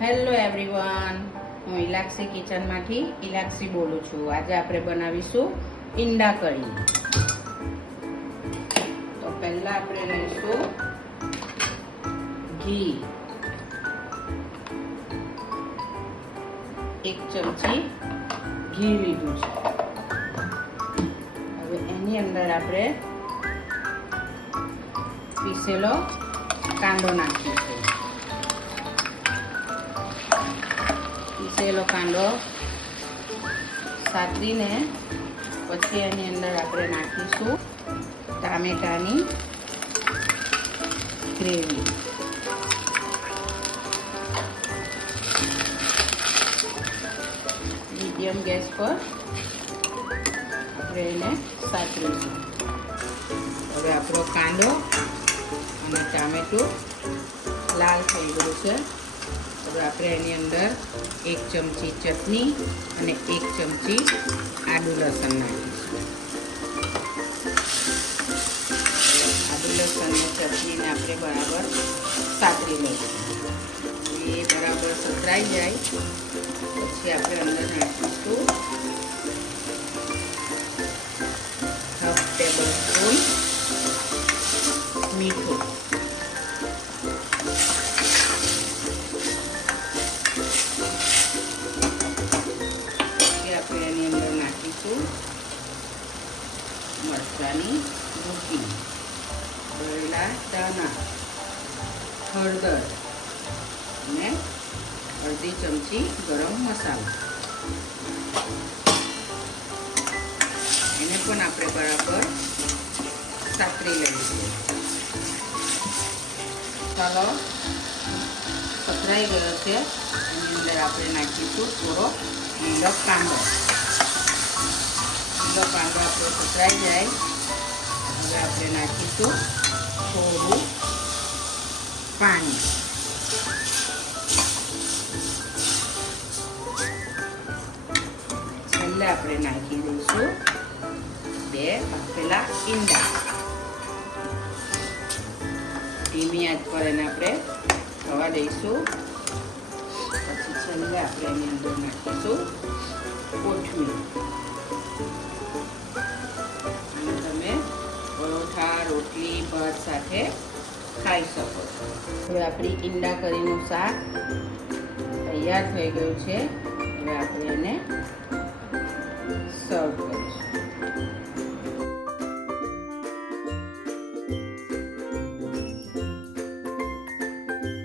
Hello everyone, હું ઇલાક્ષી કિચનમાંથી ઇલાક્ષી બોલું છું. આજે આપણે બનાવીશું ઈંડા કઢી. તો પહેલા આપણે લઈશું ઘી, 1 ચમચી ઘી લીધું છે. હવે એની અંદર આપણે પીસેલો કાંદો નાખીશું. પીસેલો કાંદો સાતરીને પછી એની અંદર આપણે નાખીશું ટામેટાની ગ્રેવી. મીડિયમ ગેસ પર આપણે એને સાતરીશું. હવે આપણો કાંદો અને ટામેટું લાલ થઈ ગયું છે. હવે આપણે એની અંદર 1 ચમચી ચટણી અને 1 ચમચી આદુ લસણ નાખીશું. આદુ લસણ અને ચટણીને આપણે બરાબર સાતરી લઈશું. એ બરાબર સતરાઈ જાય પછી આપણે અંદર નાખીશું 1/2 ટેબલસ્પૂન મીઠું. આપણે એની અંદર નાખીશું મરચાંની ભૂકી, ભરેલા ધાણા, હળદર અને અડધી ચમચી ગરમ મસાલો. એને પણ આપણે બરાબર સાતરી લઈશું. ચાલો, સતરાઈ ગયો છે. એની અંદર આપણે નાખીશું થોડો લીલો કાંદો. લીલો કાંદો આપણો સતરાઈ જાય હવે આપણે નાખીશું થોડું પાણી. છેલ્લે આપણે નાખી દઈશું 2 બાફેલા ઈંડા. ધીમી આંચ પર એને આપણે થવા દઈશું. પછી છેલ્લે આપણે એની અંદર નાખીશું કોથમીર. અને તમે પરોઠા, રોટલી, ભાત સાથે ખાઈ શકો છો. હવે આપણી ઈંડા કરીનું શાક તૈયાર થઈ ગયું છે. હવે આપણે એને સર્વ કરીશું.